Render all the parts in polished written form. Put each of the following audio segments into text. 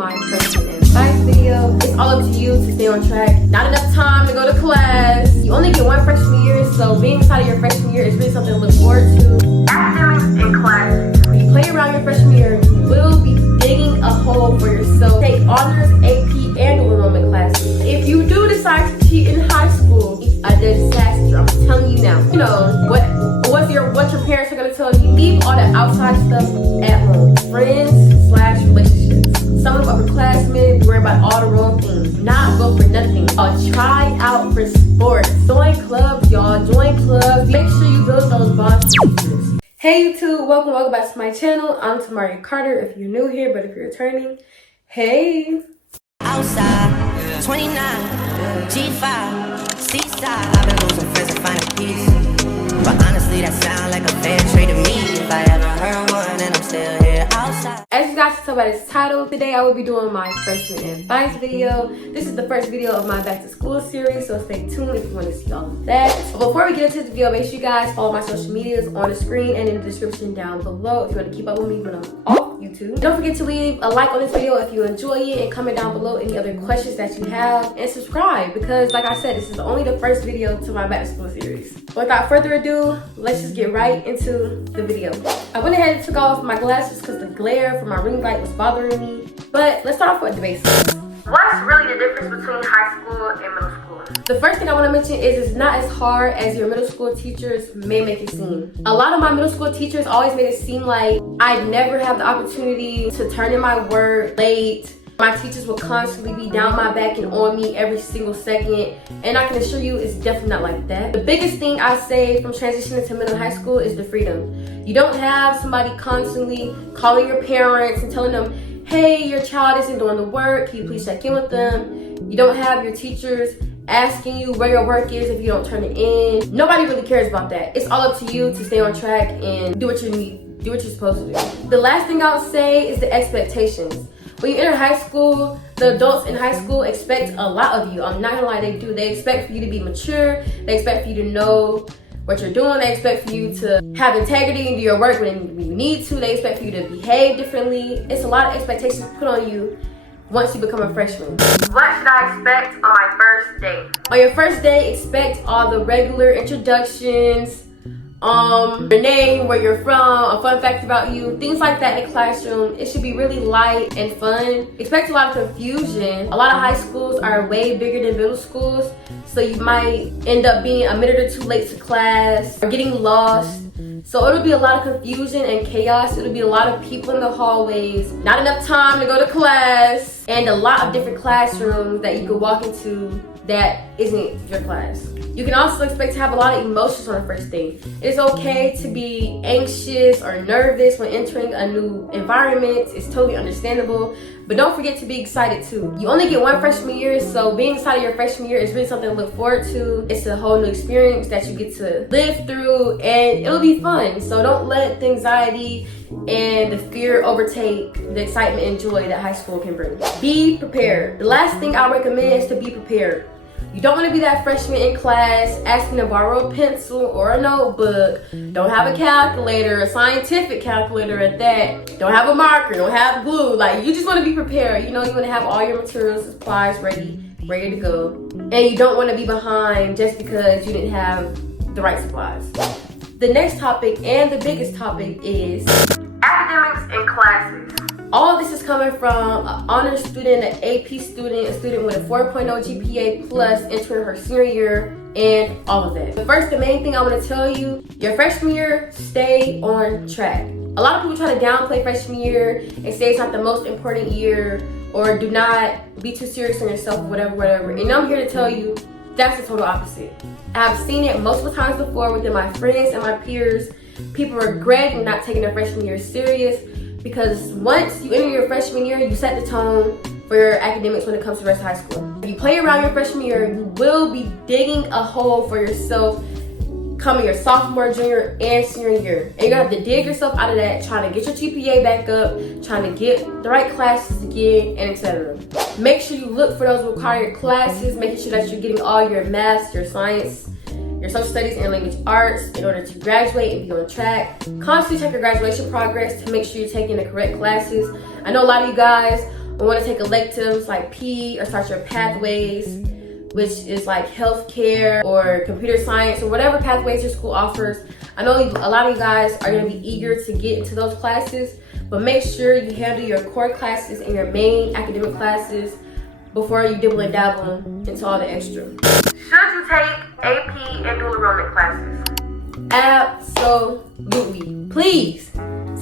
my freshman advice video. It's all up to you to stay on track. Not enough time to go to class. You only get one freshman year, so being inside of your freshman year is really something to look forward to. Academics and classes. When you play around your freshman year, you will be digging a hole for yourself. Take honors, AP, and enrollment classes. If you do decide to cheat in high school, it's a disaster. I'm telling you now. You know what your parents are gonna tell you. Leave all the outside stuff at home. Friends/relationships. Some of upperclassmen worry about all the wrong things. Not go for nothing. Try out for sports. Join clubs, y'all. Join clubs. Make sure you build those bonds with teachers. Hey YouTube, welcome back to my channel. I'm Tamaria Carter if you're new here, but if you're returning, hey. Outside, 29, G5, seaside. I've been losing friends and finding peace. But honestly, that sound like a fair trade to me. If I ever heard one, and I'm still here outside. As you guys can tell by this title, today I will be doing my freshman advice video. This is the first video of my back to school series, so stay tuned if you want to see all of that. But before we get into this video, make sure you guys follow my social medias on the screen and in the description down below if you want to keep up with me when I'm off YouTube. Don't forget to leave a like on this video if you enjoy it, and comment down below any other questions that you have, and subscribe because like I said, this is only the first video to my back to school series. Without further ado, let's just get right into the video. I went ahead and took off my glasses because the glare from my ring light was bothering me, but let's start off with the basics. What's really the difference between high school and middle school? The first thing I want to mention is it's not as hard as your middle school teachers may make it seem. A lot of my middle school teachers always made it seem like I'd never have the opportunity to turn in my work late. My teachers will constantly be down my back and on me every single second, and I can assure you it's definitely not like that. The biggest thing I say from transitioning to middle and high school is the freedom. You don't have somebody constantly calling your parents and telling them, hey, your child isn't doing the work, can you please check in with them? You don't have your teachers asking you where your work is if you don't turn it in. Nobody really cares about that. It's all up to you to stay on track and do what you're supposed to do. The last thing I'll say is the expectations. When you enter high school, the adults in high school expect a lot of you. I'm not gonna lie, they do. They expect for you to be mature. They expect for you to know what you're doing. They expect for you to have integrity and do your work when you need to. They expect for you to behave differently. It's a lot of expectations put on you once you become a freshman. What should I expect on my first day? On your first day, expect all the regular introductions, your name, where you're from, a fun fact about you, things like that in the classroom. It should be really light and fun. Expect a lot of confusion. A lot of high schools are way bigger than middle schools, so you might end up being a minute or two late to class or getting lost. So it'll be a lot of confusion and chaos. It'll be a lot of people in the hallways, not enough time to go to class, and a lot of different classrooms that you could walk into that isn't your class. You can also expect to have a lot of emotions on the first day. It's okay to be anxious or nervous when entering a new environment. It's totally understandable, but don't forget to be excited too. You only get one freshman year, so being inside of your freshman year is really something to look forward to. It's a whole new experience that you get to live through, and it'll be fun. So don't let the anxiety and the fear overtake the excitement and joy that high school can bring. Be prepared. The last thing I recommend is to be prepared. You don't want to be that freshman in class asking to borrow a pencil or a notebook, don't have a calculator, a scientific calculator at that, don't have a marker, don't have glue. Like, you just want to be prepared. You know, you want to have all your materials, supplies ready to go. And you don't want to be behind just because you didn't have the right supplies. The next topic and the biggest topic is academics and classes. All of this is coming from an honors student, an AP student, a student with a 4.0 GPA plus entering her senior year, and all of that. But first, the main thing I want to tell you, your freshman year, stay on track. A lot of people try to downplay freshman year and say it's not the most important year, or do not be too serious on yourself, whatever. And I'm here to tell you, that's the total opposite. I've seen it multiple times before within my friends and my peers. People regretting not taking their freshman year serious, because once you enter your freshman year, you set the tone for your academics when it comes to the rest of high school. If you play around your freshman year, you will be digging a hole for yourself coming your sophomore, junior, and senior year. And you're gonna have to dig yourself out of that, trying to get your GPA back up, trying to get the right classes again, and etc. Make sure you look for those required classes, making sure that you're getting all your math, your science, your social studies, and language arts in order to graduate and be on track. Constantly check your graduation progress to make sure you're taking the correct classes. I know a lot of you guys We want to take electives like P or start your pathways, which is like healthcare or computer science or whatever pathways your school offers. I know a lot of you guys are going to be eager to get into those classes, but make sure you handle your core classes and your main academic classes before you dibble and dabble into all the extra. Should you take AP and dual enrollment classes? Absolutely. Please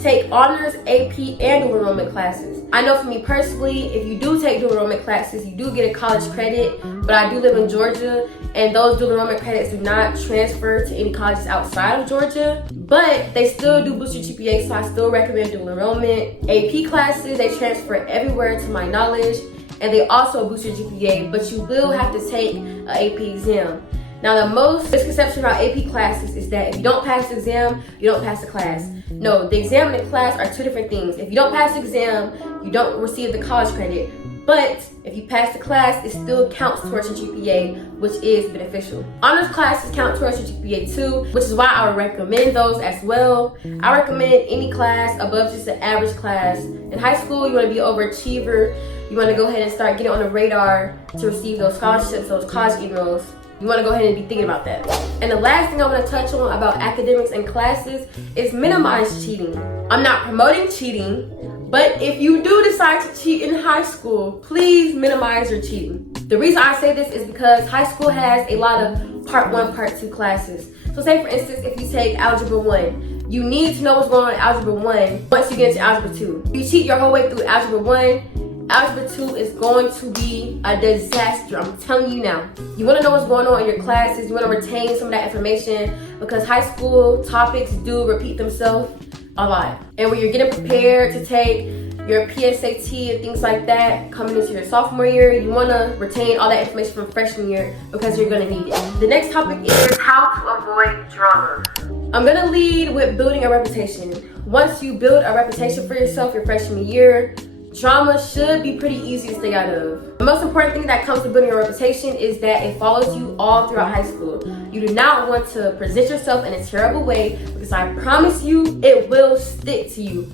take honors, AP, and dual enrollment classes. I know for me personally, if you do take dual enrollment classes, you do get a college credit, but I do live in Georgia, and those dual enrollment credits do not transfer to any colleges outside of Georgia, but they still do boost your GPA, so I still recommend dual enrollment. AP classes, they transfer everywhere to my knowledge, and they also boost your GPA, but you will have to take an AP exam. Now, the most misconception about AP classes is that if you don't pass the exam, you don't pass the class. No, the exam and the class are two different things. If you don't pass the exam, you don't receive the college credit. But if you pass the class, it still counts towards your GPA, which is beneficial. Honors classes count towards your GPA too, which is why I would recommend those as well. I recommend any class above just an average class. In high school, you want to be an overachiever. You want to go ahead and start getting on the radar to receive those scholarships, those college emails. You want to go ahead and be thinking about that. And the last thing I want to touch on about academics and classes is minimize cheating. I'm not promoting cheating, but if you do decide to cheat in high school, please minimize your cheating. The reason I say this is because high school has a lot of part 1, part 2 classes. So say for instance, if you take Algebra 1, you need to know what's going on in Algebra 1 once you get into Algebra 2. If you cheat your whole way through Algebra 1, Algebra 2 is going to be a disaster. I'm telling you now. You want to know what's going on in your classes. You want to retain some of that information because high school topics do repeat themselves a lot. And when you're getting prepared to take your PSAT and things like that coming into your sophomore year, you want to retain all that information from freshman year because you're going to need it. The next topic is how to avoid drama. I'm going to lead with building a reputation. Once you build a reputation for yourself your freshman year, drama should be pretty easy to stay out of. The most important thing that comes to building a reputation is that it follows you all throughout high school. You do not want to present yourself in a terrible way because I promise you it will stick to you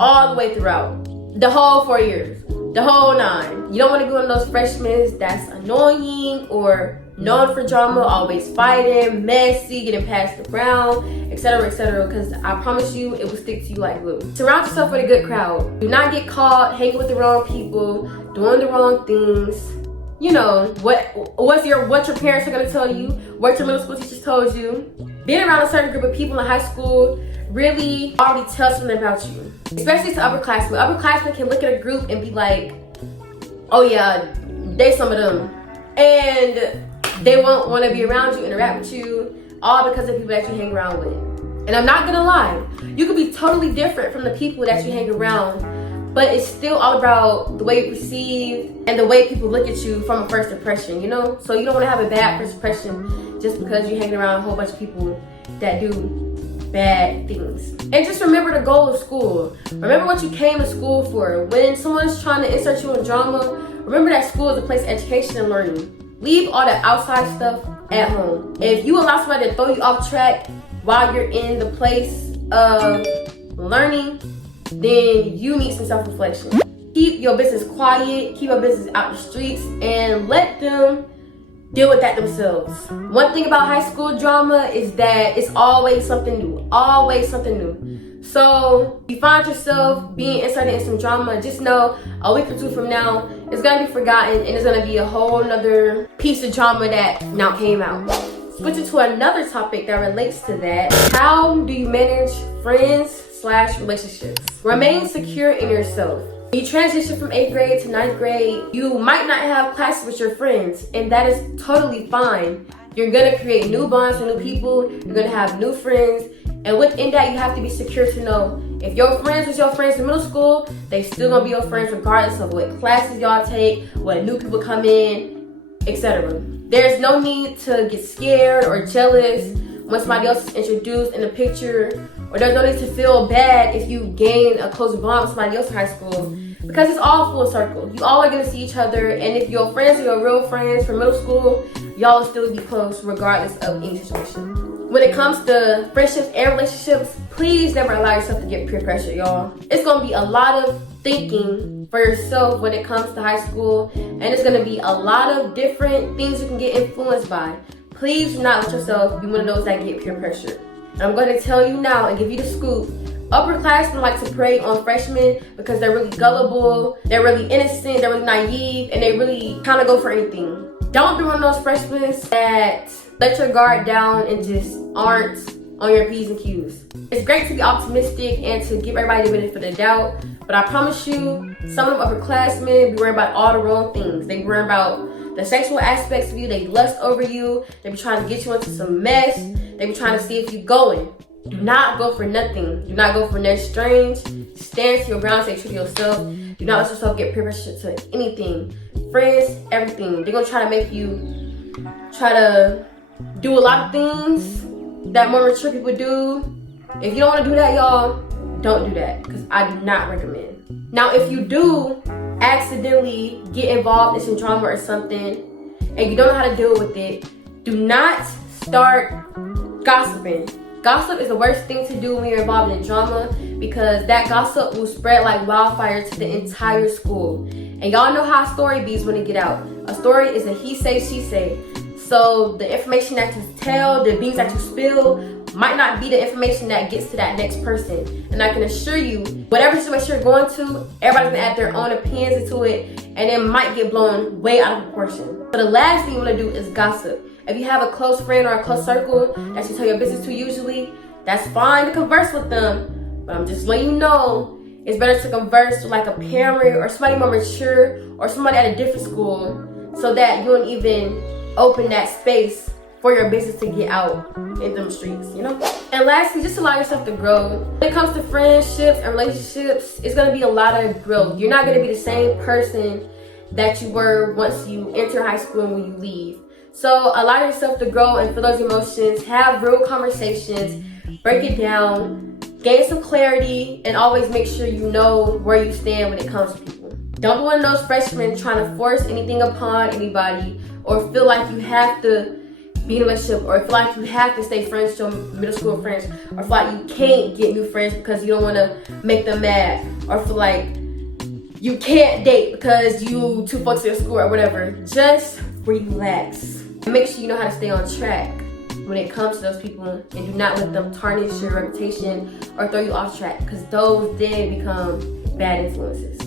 all the way throughout. The whole 4 years. The whole 9. You don't want to be one of those freshmen that's annoying or known for drama, always fighting, messy, getting passed around, etc., because I promise you it will stick to you like glue. Surround yourself with a good crowd. Do not get caught hanging with the wrong people, doing the wrong things. You know, what your parents are going to tell you, what your middle school teachers told you. Being around a certain group of people in high school really already tells something about you. Especially to upperclassmen. Upperclassmen can look at a group and be like, oh yeah, they some of them. And they won't want to be around you, interact with you, all because of people that you hang around with. And I'm not gonna lie, you could be totally different from the people that you hang around, but it's still all about the way you perceive and the way people look at you from a first impression, you know? So you don't want to have a bad first impression just because you're hanging around a whole bunch of people that do bad things. And just remember the goal of school. Remember what you came to school for. When someone's trying to insert you in drama, remember that school is a place of education and learning. Leave all the outside stuff at home. If you allow somebody to throw you off track while you're in the place of learning, then you need some self-reflection. Keep your business quiet, keep your business out the streets, and let them deal with that themselves. One thing about high school drama is that it's always something new, always something new. So if you find yourself being inserted in some drama, just know a week or 2 from now, it's gonna be forgotten and it's gonna be a whole nother piece of drama that now came out. Switching to another topic that relates to that, how do you manage friends/relationships? Remain secure in yourself. When you transition from 8th grade to 9th grade, you might not have classes with your friends, and that is totally fine. You're gonna create new bonds with new people, you're gonna have new friends, and within that, you have to be secure to know if your friends was your friends in middle school, they still gonna be your friends regardless of what classes y'all take, what new people come in, etc. There's no need to get scared or jealous when somebody else is introduced in the picture, or there's no need to feel bad if you gain a close bond with somebody else in high school, because it's all full circle. You all are gonna see each other, and if your friends are your real friends from middle school, y'all will still be close regardless of any situation. When it comes to friendships and relationships, please never allow yourself to get peer pressure, y'all. It's gonna be a lot of thinking for yourself when it comes to high school, and it's going to be a lot of different things you can get influenced by. Please do not let yourself be one of those that get peer pressure. I'm going to tell you now and give you the scoop. Upperclassmen like to prey on freshmen because they're really gullible, they're really innocent, they're really naive, and they really kind of go for anything. Don't be one of those freshmen that let your guard down and just aren't on your P's and Q's. It's great to be optimistic and to give everybody the benefit of the doubt, but I promise you, some of them upperclassmen be worrying about all the wrong things. They worry about the sexual aspects of you, they lust over you, they be trying to get you into some mess, they be trying to see if you're going. Do not go for nothing. Do not go for nothing strange. Stand to your ground, stay true to yourself. Do not let yourself get peer pressure to anything. Friends, everything. They're gonna try to make you try to do a lot of things that more mature people do. If you don't want to do that, y'all, don't do that, because I do not recommend. Now, if you do accidentally get involved in some drama or something and you don't know how to deal with it, do not start gossiping. Gossip is the worst thing to do when you're involved in drama, because that gossip will spread like wildfire to the entire school. And y'all know how a story bees when it get out. A story is a he say, she say. So the information that you tell, the beans that you spill, might not be the information that gets to that next person. And I can assure you, whatever situation you're going to, everybody's gonna add their own opinions into it, and it might get blown way out of proportion. But the last thing you wanna do is gossip. If you have a close friend or a close circle that you tell your business to usually, that's fine to converse with them. But I'm just letting you know, it's better to converse with like a parent or somebody more mature or somebody at a different school, so that you don't even open that space for your business to get out in them streets, you know? And lastly, just allow yourself to grow. When it comes to friendships and relationships, it's gonna be a lot of growth. You're not gonna be the same person that you were once you enter high school and when you leave. So allow yourself to grow and feel those emotions, have real conversations, break it down, gain some clarity, and always make sure you know where you stand when it comes to people. Don't be one of those freshmen trying to force anything upon anybody, or feel like you have to be in a relationship, or feel like you have to stay friends to middle school friends, or feel like you can't get new friends because you don't want to make them mad, or feel like you can't date because you too focused on your school or whatever. Just relax. Make sure you know how to stay on track when it comes to those people, and do not let them tarnish your reputation or throw you off track, because those then become bad influences.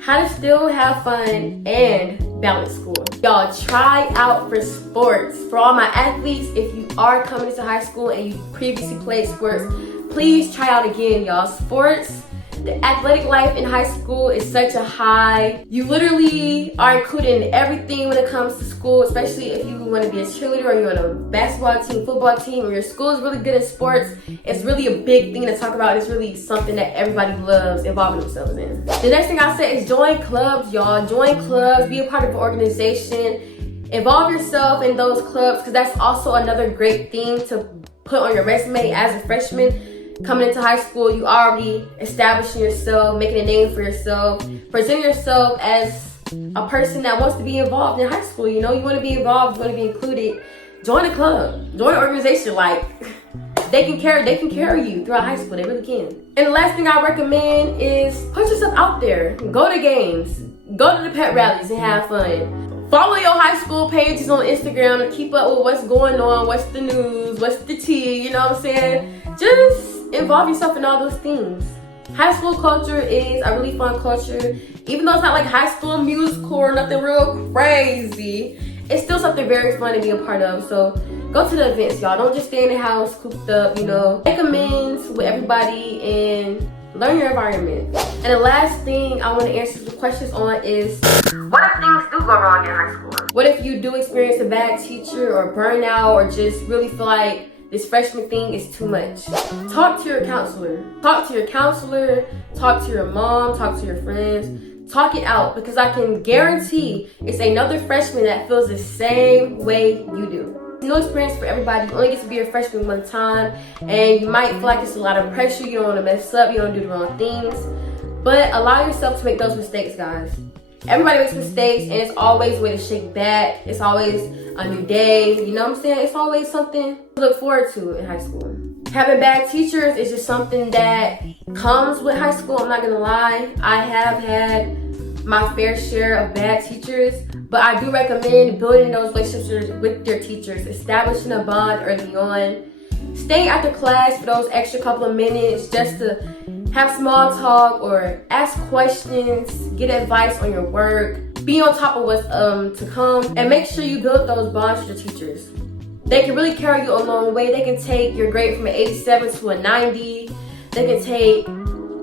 How to still have fun and balance school. Y'all, try out for sports. For all my athletes, if you are coming into high school and you previously played sports, please try out again, y'all. Sports, the athletic life in high school is such a high. You literally are included in everything when it comes to school, especially if you want to be a cheerleader or you're on a basketball team, football team, or your school is really good at sports. It's really a big thing to talk about. It's really something that everybody loves involving themselves in. The next thing I say is join clubs, y'all. Join clubs, be a part of an organization. Involve yourself in those clubs, because that's also another great thing to put on your resume as a freshman. Coming into high school, you already establishing yourself, making a name for yourself, presenting yourself as a person that wants to be involved in high school. You know, you want to be involved, you want to be included. Join a club, join an organization. Like, they can carry you throughout high school. They really can. And the last thing I recommend is put yourself out there. Go to games, go to the pep rallies and have fun. Follow your high school pages on Instagram to keep up with what's going on, what's the news, what's the tea, you know what I'm saying? Just involve yourself in all those things. High school culture is a really fun culture. Even though it's not like High School Musical or nothing real crazy, it's still something very fun to be a part of. So go to the events, y'all. Don't just stay in the house cooped up, you know. Make amends with everybody and learn your environment. And the last thing I want to answer the questions on is, what if things do go wrong in high school? What if you do experience a bad teacher or burnout, or just really feel like this freshman thing is too much? Talk to your counselor. Talk to your counselor, talk to your mom, talk to your friends. Talk it out, because I can guarantee it's another freshman that feels the same way you do. No experience for everybody. You only get to be a freshman one time, and you might feel like it's a lot of pressure. You don't want to mess up, you don't do the wrong things. But allow yourself to make those mistakes, guys. Everybody makes mistakes, and it's always a way to shake back. It's always a new day, you know what I'm saying? It's always something to look forward to in high school. Having bad teachers is just something that comes with high school. I'm not gonna lie, I have had my fair share of bad teachers, but I do recommend building those relationships with your teachers, establishing a bond early on, staying after class for those extra couple of minutes just to have small talk or ask questions, get advice on your work, be on top of what's to come, and make sure you build those bonds with your teachers. They can really carry you a long way. They can take your grade from an 87 to a 90. They can take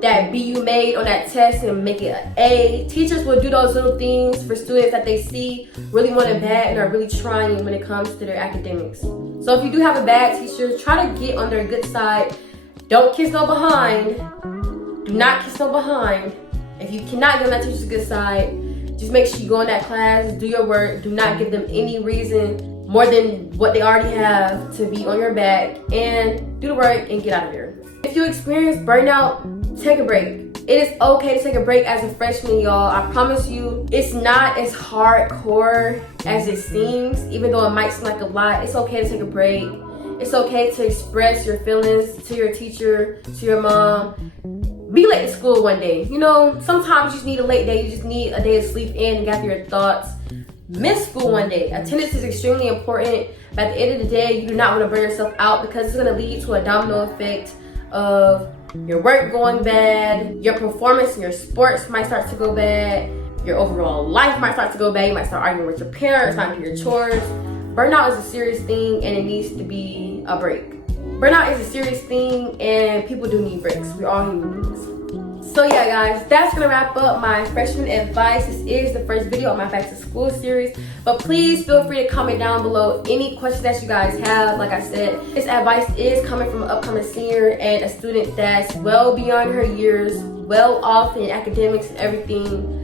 that B you made on that test and make it an A. Teachers will do those little things for students that they see really want it bad and are really trying when it comes to their academics. So if you do have a bad teacher, try to get on their good side. Don't kiss no behind. Do not kiss no behind. If you cannot get on that teacher's good side, just make sure you go in that class, do your work. Do not give them any reason more than what they already have to be on your back, and do the work and get out of here. If you experience burnout, take a break. It is okay to take a break as a freshman, y'all. I promise you, it's not as hardcore as it seems, even though it might seem like a lot. It's okay to take a break. It's okay to express your feelings to your teacher, to your mom. Be late to school one day. You know, sometimes you just need a late day. You just need a day to sleep in and gather your thoughts. Miss school one day. Attendance is extremely important, but at the end of the day, you do not want to burn yourself out, because it's going to lead to a domino effect of your work going bad, your performance in your sports might start to go bad, your overall life might start to go bad, you might start arguing with your parents, not doing your chores. Burnout is a serious thing and it needs to be a break. Burnout is a serious thing and people do need breaks. We're all human beings. So yeah guys, that's gonna wrap up my freshman advice. This is the first video of my back to school series, but please feel free to comment down below any questions that you guys have. Like I said, this advice is coming from an upcoming senior and a student that's well beyond her years, well off in academics and everything.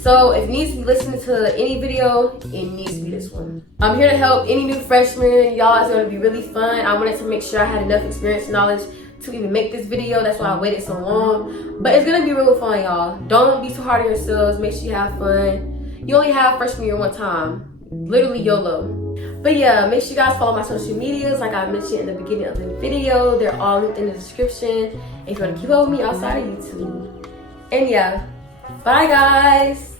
So if you need to be listening to any video, it needs to be this one. I'm here to help any new freshmen. Y'all, it's gonna be really fun. I wanted to make sure I had enough experience and knowledge to even make this video. That's why I waited so long. But it's gonna be real fun, y'all. Don't be too hard on yourselves. Make sure you have fun. You only have freshman year one time. Literally YOLO. But yeah, make sure you guys follow my social medias like I mentioned in the beginning of the video. They're all linked in the description if you want to keep up with me outside of YouTube. And yeah, bye guys.